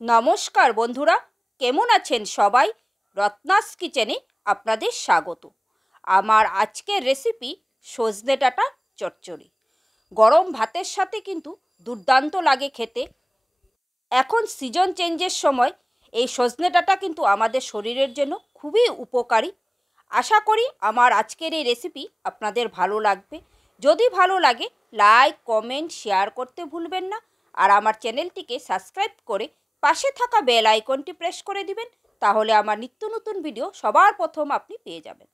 নমস্কার বন্ধুরা, কেমন আছেন সবাই? রত্নাস কিচেনে আপনাদের স্বাগত। আমার আজকের রেসিপি সজনে ডাঁটা চচ্চড়ি। গরম ভাতের সাথে কিন্তু দুর্দান্ত লাগে খেতে। এখন সিজন চেঞ্জের সময় এই সজনে ডাঁটা কিন্তু আমাদের শরীরের জন্য খুবই উপকারী। আশা করি আমার আজকের এই রেসিপি আপনাদের ভালো লাগবে। যদি ভালো লাগে লাইক, কমেন্ট, শেয়ার করতে ভুলবেন না। আর আমার চ্যানেলটিকে সাবস্ক্রাইব করে পাশে থাকা বেল আইকনটি প্রেস করে দিবেন, তাহলে আমার নিত্য নতুন ভিডিও সবার প্রথম আপনি পেয়ে যাবেন।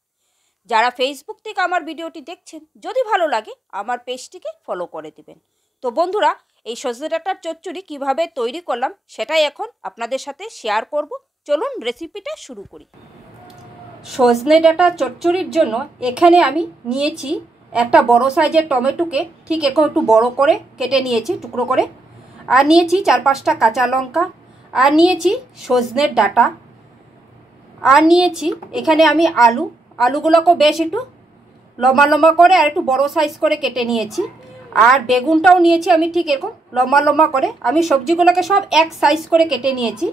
যারা ফেসবুক থেকে আমার ভিডিওটি দেখছেন, যদি ভালো লাগে আমার পেজটিকে ফলো করে দিবেন। তো বন্ধুরা, এই সজনে ডাঁটার চচ্চড়ি কীভাবে তৈরি করলাম সেটাই এখন আপনাদের সাথে শেয়ার করব। চলুন রেসিপিটা শুরু করি। সজনে ডাঁটা চচ্চড়ির জন্য এখানে আমি নিয়েছি একটা বড় সাইজের টমেটোকে ঠিক এখন একটু বড় করে কেটে নিয়েছি টুকরো করে, আর নিয়েছি 4-5টা কাঁচা লঙ্কা, আর নিয়েছি সজনের ডাঁটা, আর নিয়েছি এখানে আমি আলুগুলোকেও বেশ একটু লম্বা লম্বা করে আর একটু বড় সাইজ করে কেটে নিয়েছি, আর বেগুনটাও নিয়েছি আমি ঠিক এরকম লম্বা লম্বা করে। আমি সবজিগুলোকে সব এক সাইজ করে কেটে নিয়েছি।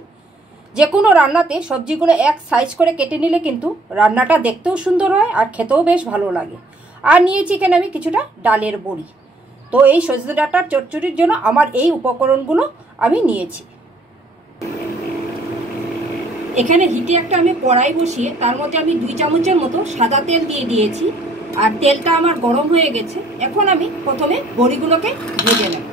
যে কোনো রান্নাতে সবজিগুলো এক সাইজ করে কেটে নিলে কিন্তু রান্নাটা দেখতেও সুন্দর হয় আর খেতেও বেশ ভালো লাগে। আর নিয়েছি এখানে আমি কিছুটা ডালের বড়ি। তো এই সজনে ডাঁটার চচ্চড়ির জন্য আমার এই উপকরণগুলো আমি নিয়েছি। এখানে হিটে একটা আমি কড়াই বসিয়ে তার মধ্যে আমি 2 চামচের মতো সাদা তেল দিয়ে দিয়েছি, আর তেলটা আমার গরম হয়ে গেছে। এখন আমি প্রথমে বড়িগুলোকে ভেজে নেব।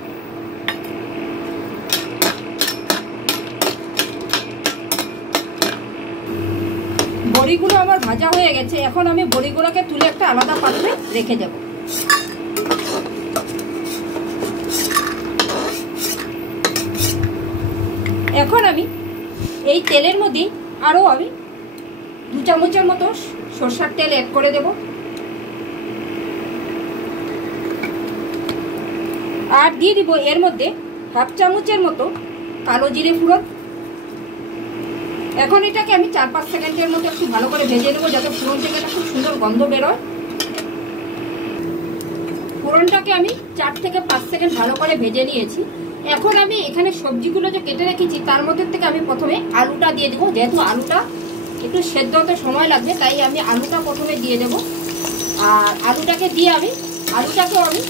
বড়িগুলো আমার ভাজা হয়ে গেছে। এখন আমি বড়িগুলোকে তুলে একটা আলাদা পাত্রে রেখে দেব। এখন আমি এই তেলের মধ্যে আরও আমি 2 চামচের মতো সরষের তেল অ্যাড করে দেব, আর দিয়ে দিব এর মধ্যে 1/2 চামচের মতো কালো জিরে ফোড়ন। এখন এটাকে আমি 4-5 সেকেন্ডের মতো একটু ভালো করে ভেজে নেবো, যাতে ফোড়ন থেকে একটা খুব সুন্দর গন্ধ বেরোয়। ফোড়নটাকে আমি 4 থেকে 5 সেকেন্ড ভালো করে ভেজে নিয়েছি। এখন আমি এখানে সবজিগুলো যে কেটে রেখেছি তার মধ্যে থেকে আমি প্রথমে আলুটা দিয়ে দেবো। যেহেতু আলুটা একটু সেদ্ধ হতে সময় লাগবে, তাই আমি আলুটা প্রথমে দিয়ে দেবো। আর আলুটাকেও আমি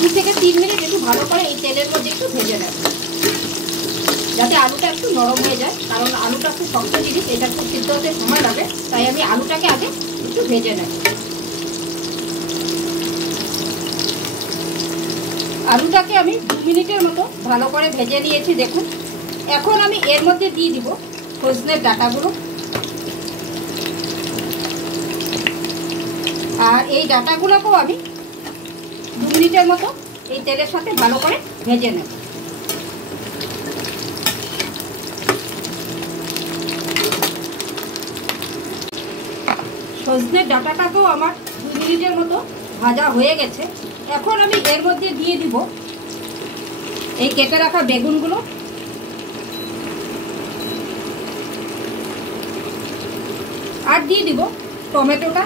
2 থেকে 3 মিনিট একটু ভালো করে এই তেলের মধ্যে একটু ভেজে নেব, যাতে আলুটা একটু নরম হয়ে যায়। কারণ আলুটা খুব শক্ত জিনিস, এটা একটু সিদ্ধ হতে সময় লাগে, তাই আমি আলুটাকে আগে একটু ভেজে নেব। আলুটাকে আমি 2 মিনিটের মতো ভালো করে ভেজে নিয়েছি দেখুন। এখন আমি এর মধ্যে দিয়ে দিব সজনের ডাঁটাগুলো, আর এই ডাঁটাগুলোকেও আমি 2 মিনিটের মতো এই তেলের সাথে ভালো করে ভেজে নেব। সজনের ডাঁটাটাকেও আমার 2 মিনিটের মতো ভাজা হয়ে গেছে। এখন আমি এর মধ্যে দিয়ে দিব এই কেটে রাখা বেগুনগুলো, আর দিয়ে দিব টমেটোটা।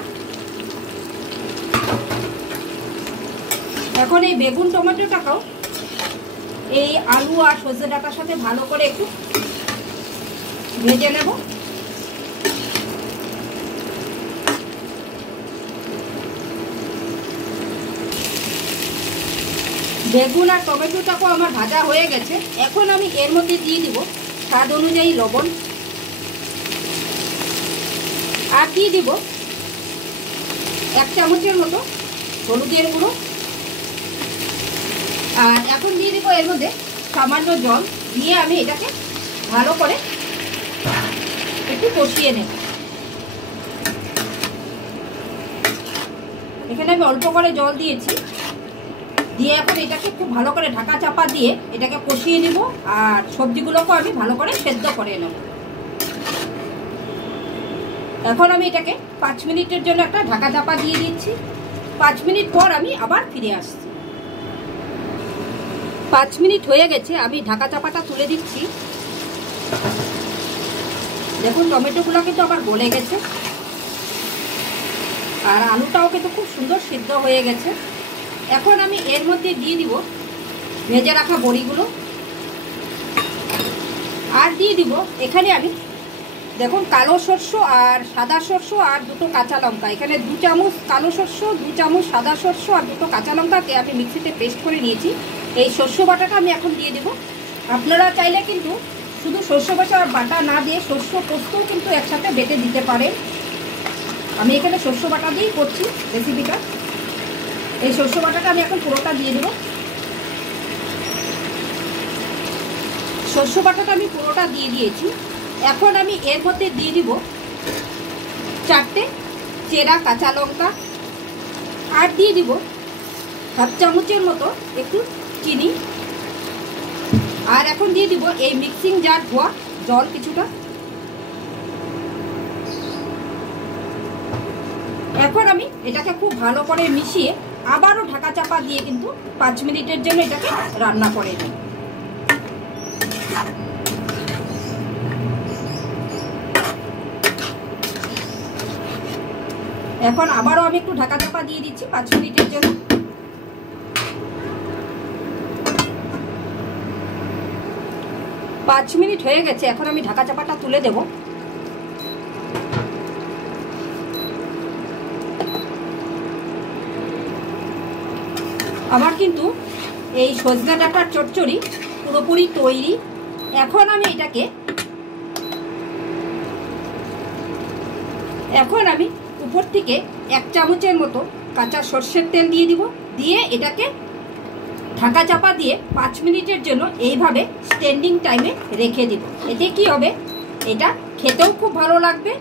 এখন এই বেগুন টমেটোটাকেও এই আলু আর সজনে ডাঁটার সাথে ভালো করে একটু ভেজে নেব। বেগুন আর টমেটোটাকেও আমার ভাজা হয়ে গেছে। এখন আমি এর মধ্যে দিয়ে দিব স্বাদ অনুযায়ী লবণ, আর দিয়ে দিব 1 চামচের মতো হলুদের গুঁড়ো, আর এখন দিয়ে দিব এর মধ্যে সামান্য জল দিয়ে আমি এটাকে ভালো করে একটু কষিয়ে নেব। এখানে আমি অল্প করে জল দিয়েছি, দিয়ে এখন এটাকে খুব ভালো করে ঢাকা চাপা দিয়ে এটাকে কষিয়ে নেব, আর সবজিগুলোকেও আমি ভালো করে সেদ্ধ করে নেব। এখন আমি এটাকে 5 মিনিটের জন্য একটা ঢাকা চাপা দিয়ে দিচ্ছি। 5 মিনিট পর আমি আবার ফিরে আসছি। 5 মিনিট হয়ে গেছে, আমি ঢাকা চাপাটা তুলে দিচ্ছি। দেখুন টমেটোগুলো কিন্তু আবার গলে গেছে, আর আলুটাও কিন্তু খুব সুন্দর সিদ্ধ হয়ে গেছে। এখন আমি এর মধ্যে দিয়ে দিব ভেজে রাখা বড়িগুলো, দিয়ে দিব এখানে আমি দেখুন কালো সরষে আর সাদা সরষে আর দুটো কাঁচা লঙ্কা, এখানে 2 চামচ কালো সরষে, 2 চামচ সাদা সরষে আর দুটো কাঁচা লঙ্কাকে আমি মিক্সিতে পেস্ট করে নিয়েছি। এই সরষে বাটাটা আমি এখন দিয়ে দেব। আপনারা চাইলে কিন্তু শুধু সরষে বাটা না দিয়ে সরষে পোস্তও কিন্তু একসাথে বেটে দিতে পারেন। আমি এখানে সরষে বাটা দিয়েই করছি রেসিপিটা। এই সরষে বাটাটা আমি এখন পুরোটা দিয়ে দেবো। সরষে বাটাটা আমি পুরোটা দিয়ে দিয়েছি। এখন আমি এর মধ্যে দিয়ে দিব 4টে চেরা কাঁচা লঙ্কা, আর দিয়ে দিব 1/2 চামচের মতো একটু চিনি, আর এখন দিয়ে দিব এই মিক্সিং জার ধোয়া জল কিছুটা। এখন আমি এটাকে খুব ভালো করে মিশিয়ে আবারও ঢাকা চাপা দিয়ে কিন্তু 5 মিনিটের জন্য এটাকে রান্না করে নিই। এখন আবারও আমি একটু ঢাকা চাপা দিয়ে দিচ্ছি 5 মিনিটের জন্য। পাঁচ মিনিট হয়ে গেছে, এখন আমি ঢাকা চাপাটা তুলে দেব। আমার কিন্তু এই সজনে ডাঁটার চচ্চড়ি পুরোপুরি তৈরি। এখন আমি এটাকে উপর থেকে 1 চামচের মতো কাঁচা সর্ষের তেল দিয়ে দিব, দিয়ে এটাকে ঢাকা চাপা দিয়ে 5 মিনিটের জন্য এইভাবে স্ট্যান্ডিং টাইমে রেখে দিব। এতে কি হবে, এটা খেতেও খুব ভালো লাগবে।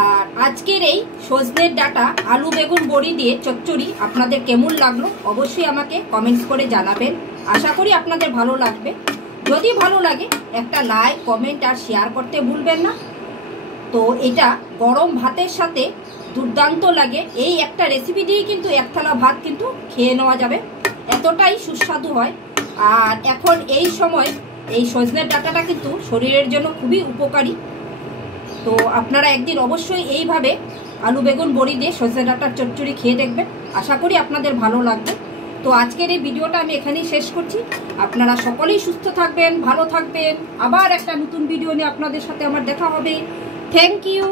আর আজকের এই সজনের ডাঁটা আলু বেগুন বড়ি দিয়ে চচ্চড়ি আপনাদের কেমন লাগলো অবশ্যই আমাকে কমেন্টস করে জানাবেন। আশা করি আপনাদের ভালো লাগবে। যদি ভালো লাগে একটা লাইক, কমেন্ট আর শেয়ার করতে ভুলবেন না। তো এটা গরম ভাতের সাথে দুর্দান্ত লাগে। এই একটা রেসিপি দিয়েই কিন্তু 1 থালা ভাত কিন্তু খেয়ে নেওয়া যাবে, এতটাই সুস্বাদু হয়। আর এখন এই সময় এই সজনের ডাঁটাটা কিন্তু শরীরের জন্য খুবই উপকারী। তো আপনারা একদিন অবশ্যই এইভাবে আলু বেগুন বড়ি দিয়ে সজনে ডাঁটার চচ্চড়ি খেয়ে দেখবেন, আশা করি আপনাদের ভালো লাগবে। তো আজকের এই ভিডিওটা আমি এখানেই শেষ করছি। আপনারা সকলেই সুস্থ থাকবেন, ভালো থাকবেন। আবার একটা নতুন ভিডিও নিয়ে আপনাদের সাথে আমার দেখা হবে। Thank you.